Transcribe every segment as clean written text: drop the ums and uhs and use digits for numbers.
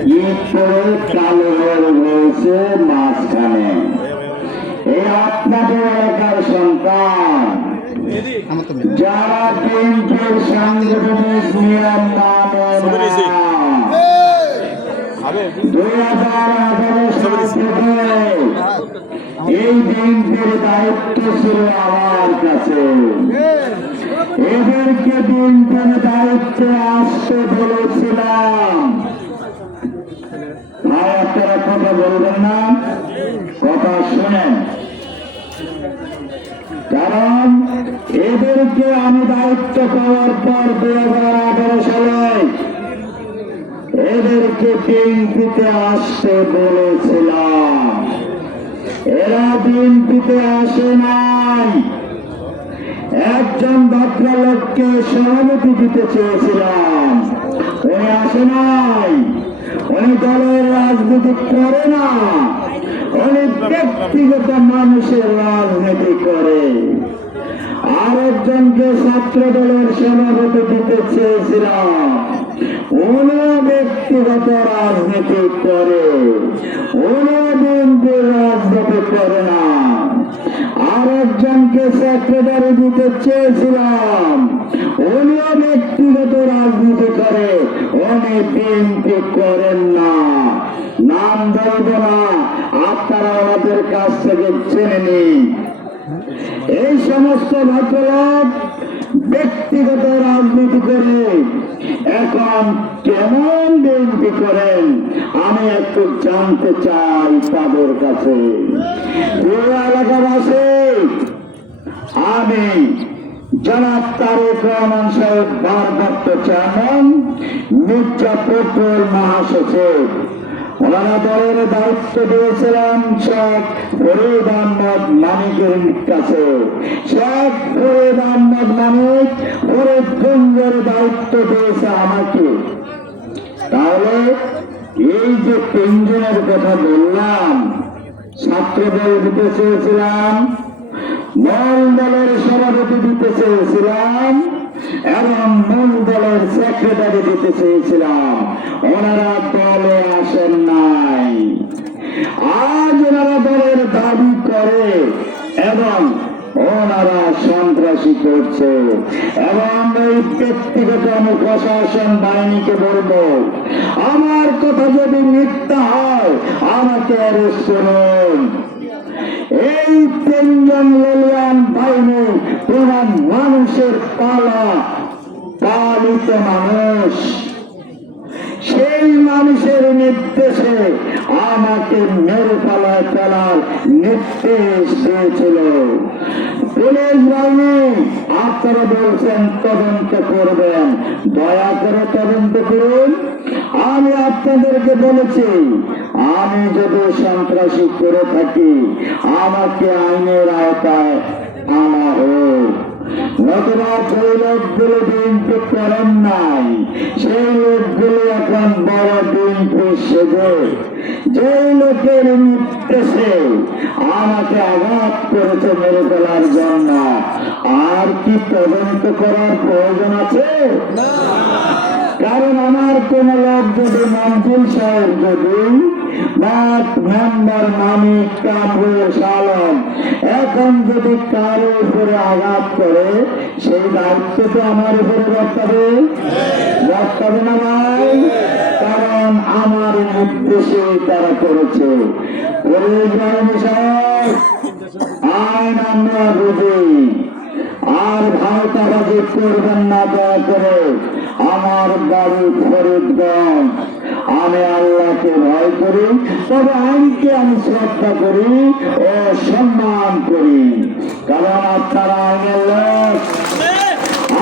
ঈদ করে কালো হয়েছে মাঝখানে। এই আপনাদের এলাকার সন্তান যারা বিএনপির সাংগঠনিক নিয়ম মানে না, 2018 সাল থেকে এই বিএনপির দায়িত্ব ছিল আমার কাছে। এদেরকে বিএনপির দায়িত্বে আসতে বলেছিলাম। ভাই আপনারা কথা বলবেন না, কথা শুনেন। কারণ এদেরকে আমি দায়িত্ব পাওয়ার পর 2018 সালে এদেরকে বিএনপিতে আসতে বলেছিলাম। এরা বিএনপিতে আসে নাই। একজন ভদ্রলোককে সভাপতি দিতে চেয়েছিলাম, উনি আসে নাই। উনি দলের রাজনীতি করে না, উনি ব্যক্তিগত মানুষের রাজনীতি করে। আরেকজনকে ছাত্র দলের সভাপতি দিতে চেয়েছিলাম, উনিও ব্যক্তিগত রাজনীতি করে, উনিও বিএনপির রাজনীতি করে না। আরেকজনকে সেক্রেটারি দিতে চেয়েছিলাম, উনিও ব্যক্তিগত রাজনীতি করে, উনি বিএনপি করেন না। নাম বলব না, আপনারা ওদের কাছ থেকে জেনে নিন। এই সমস্ত ভদ্রলোক ব্যক্তিগত রাজনীতি করে এখন কেমন বিএনপি করেন আমি একটু জানতে চাই তাদের কাছে। এলাকাবাসী, আমি জনাব তারেক রহমান সাহেব ভারপ্রাপ্ত চেয়ারম্যান, মির্জা ফখরুল মহাসচিব, ওনারা দলের দায়িত্ব দিয়েছিলাম শেখ ফরিদ আহমদ মানিকের কাছে। শেখ ফরিদ আহমদ মানিক ফরিদগঞ্জের দায়িত্ব দিয়েছে আমাকে। তাহলে এই যে তিনজনের কথা বললাম, ছাত্র দল দিতে চেয়েছিলাম, মূল দলের সভাপতি দিতে চেয়েছিলাম এবং মূল দলের সেক্রেটারি দিতে চেয়েছিলাম, ওনারা দলে আসেন নাই। আজ ওনারা দলের দাবি করে এবং ওনারা সন্ত্রাসী করছে। এবং এই ব্যক্তিগত আমি প্রশাসন বাহিনীকে বলবো, আমার কথা যদি মিথ্যা হয় আমাকে অ্যারেস্ট করুন। এই তিনজন লেলিয়ান বাহিনী কোন মানুষের পালিত মানুষ, সেই মানুষের নির্দেশে আমাকে মেরে ফেলার নির্দেশ দিয়েছিল পুলিশ বাহিনী। আপনারা বলছেন তদন্ত করবেন, দয়া করে তদন্ত করুন। আমি আপনাদেরকে বলেছি, আমি যদি সন্ত্রাসী করে থাকি আমাকে আইনের আওতায় আনা হোক। নতুবা যে লোকগুলো বিএনপি করেন নাই, সেই লোকগুলো এখন বড় বিএনপি সেজে যে লোকের নির্দেশে আমাকে আঘাত করেছে মেরে ফেলার জন্য, আর কি তদন্ত করার প্রয়োজন আছে? কারণ আমার কোন লোক যদি মঞ্জুর সাহেব যদি মেম্বার মানিক কামরুল সালম এখন যদি কারো উপরে আঘাত করে, সেই দায়িত্ব তো আমার উপরে বর্তাবে না ভাই। কারণ আমার নির্দেশে তারা করেছে। আইন আমরা বুঝি, আর ভাওতাবাজি করবেন না দয়া করে। আমার বাড়ি ফরিদগঞ্জ, আমি আল্লাহকে ভয় করি, তবে আইনকে আমি শ্রদ্ধা করি ও সম্মান করি। কারণ আপনারা আইনের লোক,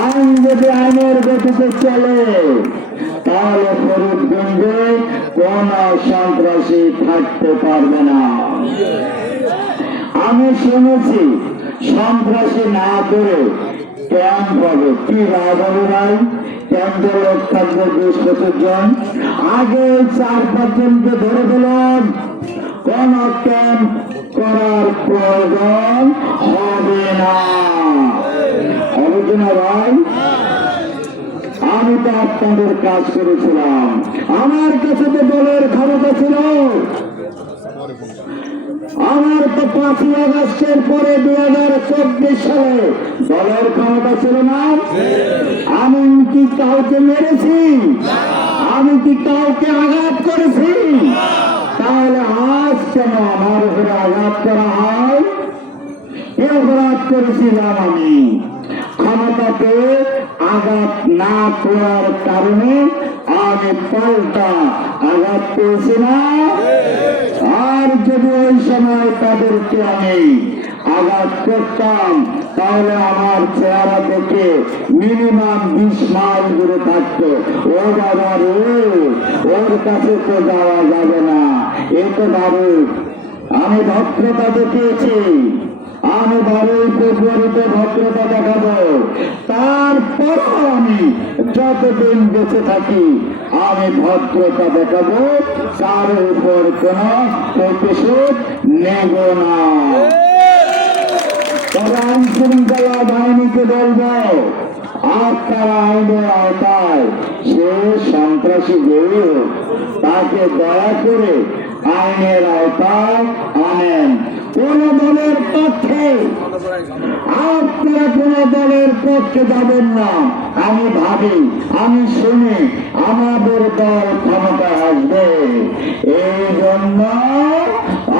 আইন যদি আইনের গতিতে চলে তাহলে ফরিদগঞ্জে কোন সন্ত্রাসী থাকতে পারবে না। আমি শুনেছি সন্ত্রাসী না করে ক্যাম্প হবে। কি রায় হবে ভাই? ক্যাম্পের লোক থাকবে 20-25 জন, আগে 4-5 জনকে ধরে দিলাম, কোন ক্যাম্প করার প্রয়োজন হবে না। হবে কিনা ভাই? আমি তো আপনাদের কাজ করেছিলাম, আমার কাছে তো দলের ক্ষমতা ছিল। আমার তো 5ই আগস্টের পরে 2024 সালে দলের ক্ষমতা ছিল না। আমি কি কাউকে মেরেছি? আমি কি কাউকে আঘাত করেছি? তাহলে আজ কেন আমার উপরে আঘাত করা হয়? কি অপরাধ করেছিলাম আমি? ক্ষমতাকে আঘাত না করার কারণে আমি পাল্টা আঘাত পেয়েছি না? আর যদি ওই সময় তাদেরকে আমি আঘাত করতাম তাহলে আমার চেহারা দেখে মিনিমাম 20 মাইল দূরে থাকতো। ও বাবা রে, ওর কাছে তো যাওয়া যাবে না, এ তো দারুণ। আমি ভদ্রতা দেখিয়েছি, আমি 12ই ফেব্রুয়ারিতে ভদ্রতা দেখাবো। তারপরও আমি যতদিন বেঁচে থাকি আমি ভদ্রতা দেখাবো, তার উপর কোন প্রতিশোধ নেব না। তবে আইন শৃঙ্খলা বাহিনীকে বলবো, আপনারা আইনের আওতায় সে সন্ত্রাসী গেলে তাকে দয়া করে আইনের আওতায় আনেন। কোন দলের পক্ষে আপনারা কোন দলের পক্ষে যাবেন না। আমি ভাবি, আমি শুনি আমাদের দল ক্ষমতায় আসবে, এই জন্য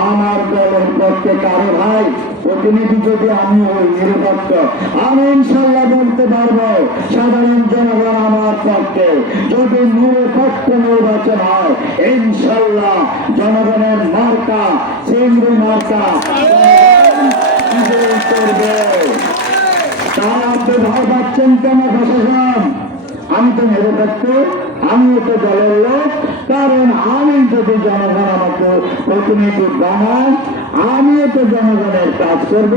আমার দলের পক্ষে কারো ভাই প্রতিনিধি যদি আমি ওই নিরপেক্ষ, আমি ইনশাল্লাহ বলতে পারবো সাধারণ জনগণ আমার পক্ষে। যদি নিরপেক্ষ নির্বাচন হয় ইনশাল্লাহ জনগণের মার্কা চিংড়ি মার্কা করবে। তারা আপনি ভয় পাচ্ছেন কেন প্রশাসন? আমি তো নিরপেক্ষ, আমিও তো দলের লোক। কারণ আমি যদি জনগণ আমাকে প্রতিনিধি বানান, আমিও তো জনগণের কাজ করব,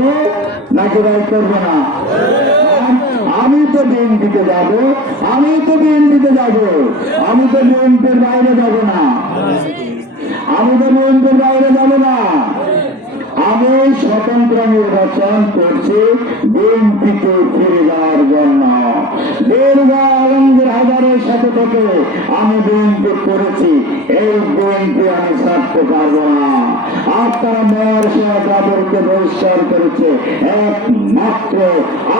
নাকি ভাই করবো না? আমি তো বিএনপিতে যাব, আমি তো বিএনপিতে যাব, আমি তো বিএনপির বাইরে যাব না, আমি তো বিএনপির বাইরে যাব না। আমি স্বতন্ত্র নির্বাচন করছি বিএনপিতে ফিরে যাওয়ার জন্য। দীর্ঘ আলমগীর হাজারের সাথে থেকে আমি বিএনপি করেছি, এই বিএনপি আমি ছাড়তে পারবো না। আপনারা মেয়র সাহেব তাদেরকে বহিষ্কার করেছে, একমাত্র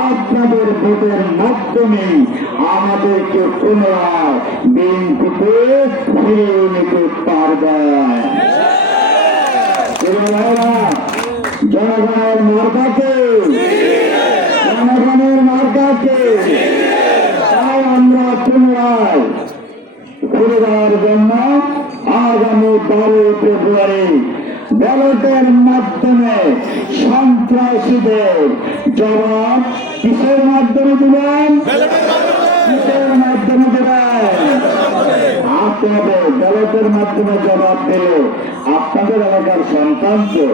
আপনাদের ভোটের মাধ্যমে আমাদেরকে পুনরায় বিএনপিতে ফিরিয়ে নিতে পারবেন। জনগণের মার্কাকে, জনগণের মার্কাকে তাই আমরা পুনরায় ফিরে যাওয়ার জন্য আগামী 12 ফেব্রুয়ারি ব্যালটের মাধ্যমে সন্ত্রাসীদের জবাব কিসের মাধ্যমে দিবেন? কিসের মাধ্যমে দেবেন? আপনাদের ব্যালটের মাধ্যমে জবাব দিলে আপনাদের এলাকার সন্তান তো